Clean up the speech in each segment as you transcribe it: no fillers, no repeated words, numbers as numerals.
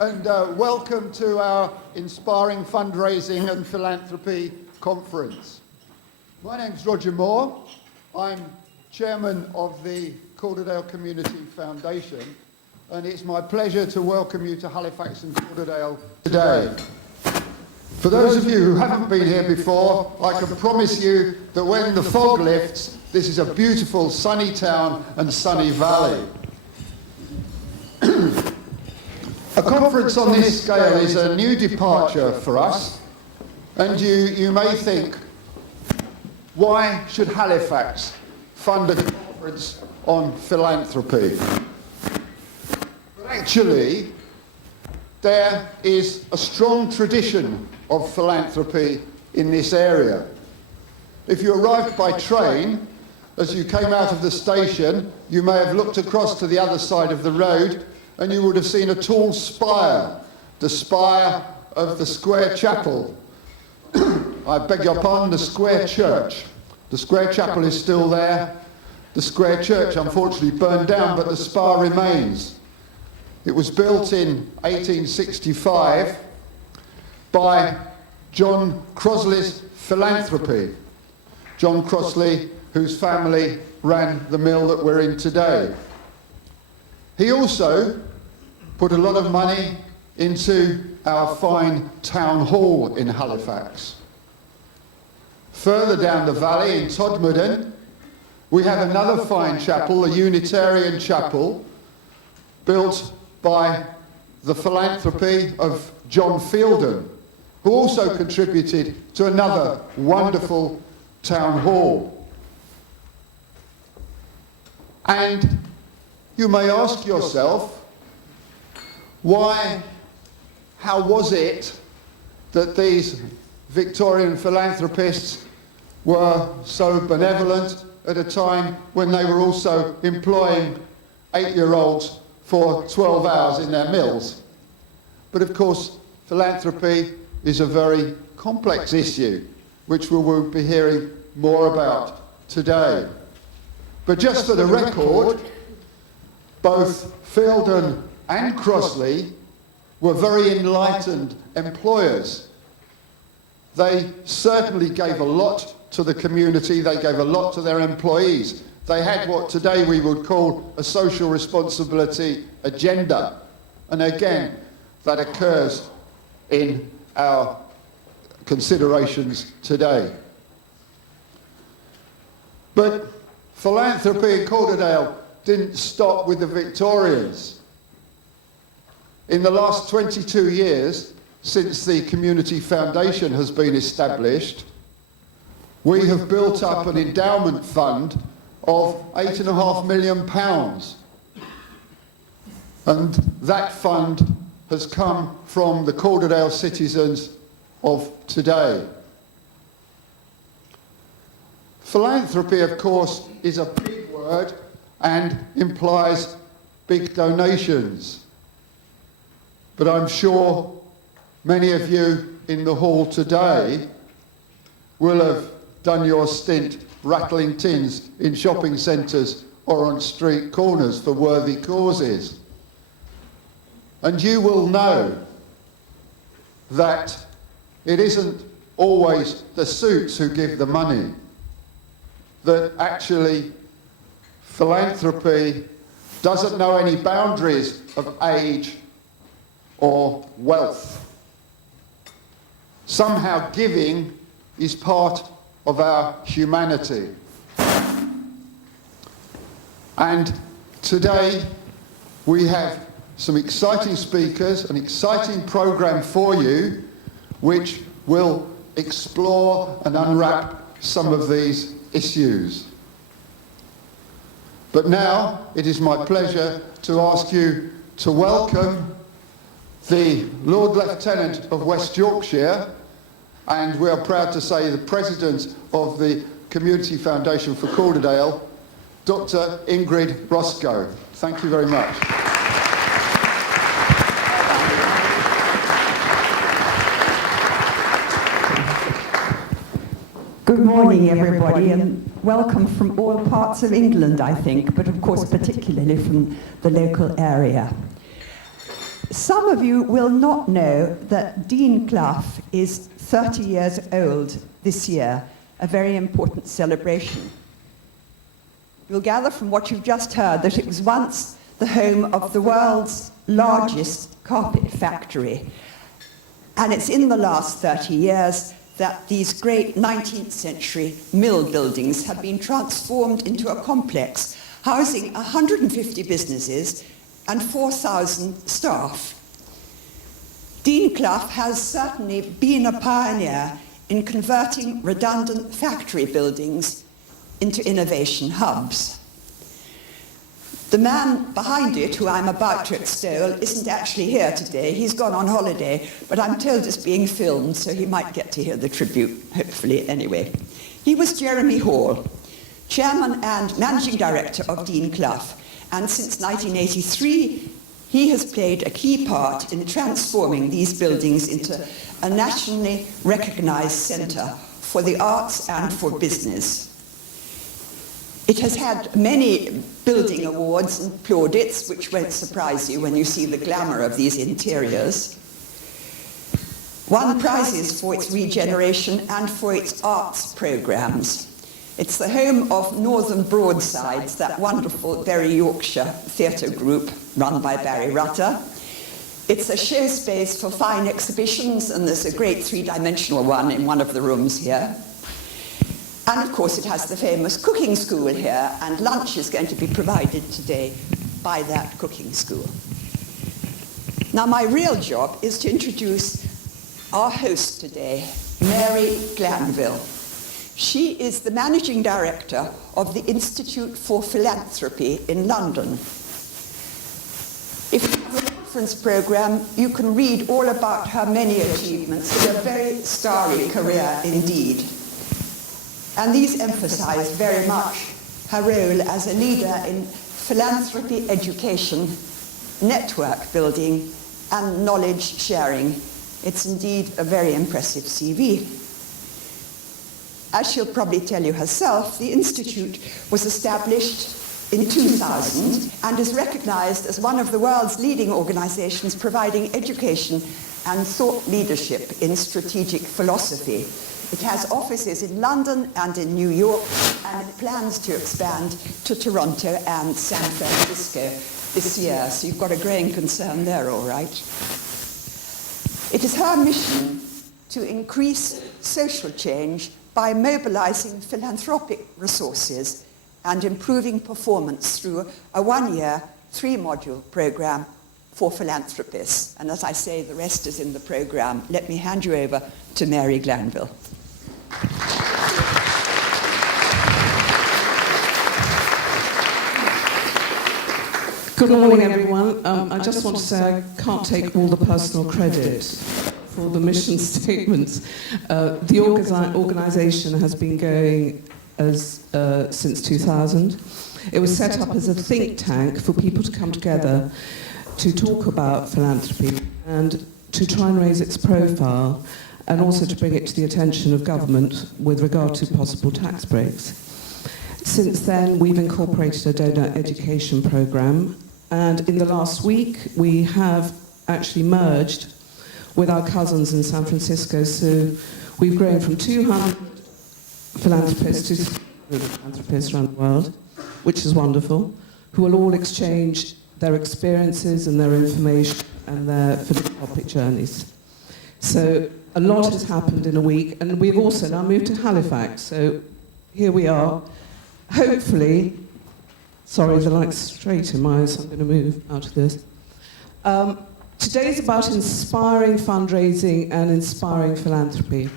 and welcome to our Inspiring Fundraising and Philanthropy Conference. My name's Roger Moore. I'm Chairman of the Calderdale Community Foundation, and it's my pleasure to welcome you to Halifax and Calderdale today. For those of you who haven't been here before, I can promise you that when the fog lifts, this is a beautiful sunny town and sunny valley. A conference on this scale is a new departure for us, and you may think, why should Halifax fund a conference on philanthropy? But actually, there is a strong tradition of philanthropy in this area. If you arrived by train, as you came out of the station, you may have looked across to the other side of the road and you would have seen a tall spire, the spire of the Square Chapel. I beg your pardon, the Square Church. The Square Chapel is still there. The Square Church unfortunately burned down, but the spire remains. It was built in 1865 by John Crossley's philanthropy. John Crossley, whose family ran the mill that we're in today. He also put a lot of money into our fine town hall in Halifax. Further down the valley in Todmorden, we have another fine chapel, a Unitarian chapel, built by the philanthropy of John Fielden, who also contributed to another wonderful town hall. And you may ask yourself, how was it that these Victorian philanthropists were so benevolent at a time when they were also employing 8-year-olds for 12 hours in their mills? But of course, philanthropy is a very complex issue, which we will be hearing more about today. But just for the record, both Fielden and Crossley were very enlightened employers. They certainly gave a lot to the community, they gave a lot to their employees. They had what today we would call a social responsibility agenda. And again, that occurs in our considerations today. But philanthropy in Calderdale didn't stop with the Victorians. In the last 22 years, since the Community Foundation has been established, we have built up an endowment fund of £8.5 million. And that fund has come from the Calderdale citizens of today. Philanthropy, of course, is a big word and implies big donations. But I'm sure many of you in the hall today will have done your stint rattling tins in shopping centres or on street corners for worthy causes. And you will know that it isn't always the suits who give the money, that actually philanthropy doesn't know any boundaries of age or wealth. Somehow giving is part of our humanity. And today we have some exciting speakers, an exciting program for you, which will explore and unwrap some of these issues. But now it is my pleasure to ask you to welcome the Lord Lieutenant of West Yorkshire, and we are proud to say the President of the Community Foundation for Calderdale, Dr. Ingrid Roscoe. Thank you very much. Good morning, everybody, and welcome from all parts of England, I think, but of course particularly from the local area. Some of you will not know that Dean Clough is 30 years old this year, a very important celebration. You'll gather from what you've just heard that it was once the home of the world's largest carpet factory. And it's in the last 30 years that these great 19th century mill buildings have been transformed into a complex housing 150 businesses and 4,000 staff. Dean Clough has certainly been a pioneer in converting redundant factory buildings into innovation hubs. The man behind it, who I'm about to extol, isn't actually here today. He's gone on holiday, but I'm told it's being filmed, so he might get to hear the tribute, hopefully, anyway. He was Jeremy Hall, chairman and managing director of Dean Clough, and since 1983, he has played a key part in transforming these buildings into a nationally recognized centre for the arts and for business. It has had many building awards and plaudits, which won't surprise you when you see the glamour of these interiors. Won prizes for its regeneration and for its arts programmes. It's the home of Northern Broadsides, that wonderful Bury Yorkshire theatre group run by Barry Rutter. It's a show space for fine exhibitions, and there's a great three-dimensional one in one of the rooms here. And of course it has the famous cooking school here, and lunch is going to be provided today by that cooking school. Now my real job is to introduce our host today, Mary Glanville. She is the managing director of the Institute for Philanthropy in London. If you have a conference programme, you can read all about her many achievements. It's a very starry career indeed. And these emphasize very much her role as a leader in philanthropy, education, network building, and knowledge sharing. It's indeed a very impressive CV. As she'll probably tell you herself, the Institute was established in 2000 and is recognized as one of the world's leading organizations providing education and thought leadership in strategic philosophy. It has offices in London and in New York, and it plans to expand to Toronto and San Francisco this year. So you've got a growing concern there, all right. It is her mission to increase social change by mobilizing philanthropic resources and improving performance through a one-year, 3-module program for philanthropists. And as I say, the rest is in the program. Let me hand you over to Mary Glanville. Good morning, everyone. I just want to say I can't take all the personal credit for the mission statements. The organisation has been going since 2000. It was set up as a think tank for people to come together to talk about philanthropy and to try and raise its profile, and also to bring it to the attention of government with regard to possible tax breaks. Since then, we've incorporated a donor education programme, and in the last week, we have actually merged with our cousins in San Francisco, so we've grown from 200 philanthropists to 300 philanthropists around the world, which is wonderful, who will all exchange their experiences and their information and their philanthropic journeys. So a lot has happened in a week, and we've also now moved to Halifax, so here we are. Hopefully, sorry, the light's straight in my eyes, so I'm going to move out of this. Today's about inspiring fundraising and inspiring philanthropy.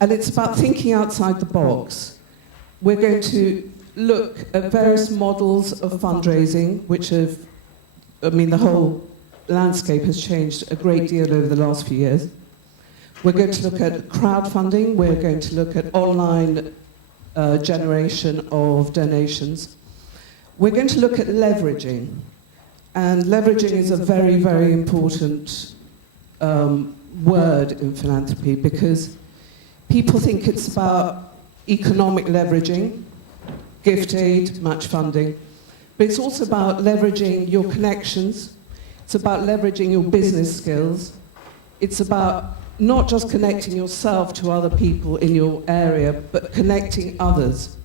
And it's about thinking outside the box. We're going to look at various models of fundraising, which have, the whole landscape has changed a great deal over the last few years. We're going to look at crowdfunding. We're going to look at online generation of donations. We're going to look at leveraging. And leveraging is a very, very important word in philanthropy, because people think it's about economic leveraging, gift aid, match funding, but it's also about leveraging your connections, It's about leveraging your business skills. It's about not just connecting yourself to other people in your area, but connecting others.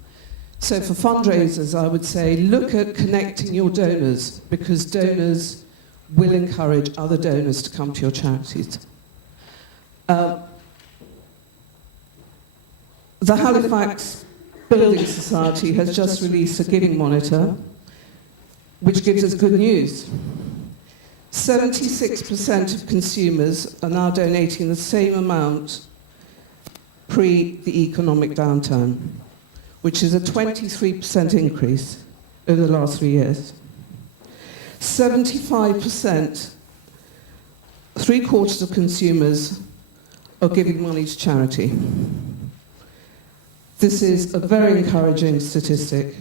So for fundraisers, I would say, look at connecting your donors, because donors will encourage other donors to come to your charities. The Halifax Building Society has just released a giving monitor, which gives us good news. 76% of consumers are now donating the same amount pre the economic downturn, which is a 23% increase over the last 3 years. 75%, 3/4 of consumers are giving money to charity. This is a very encouraging statistic.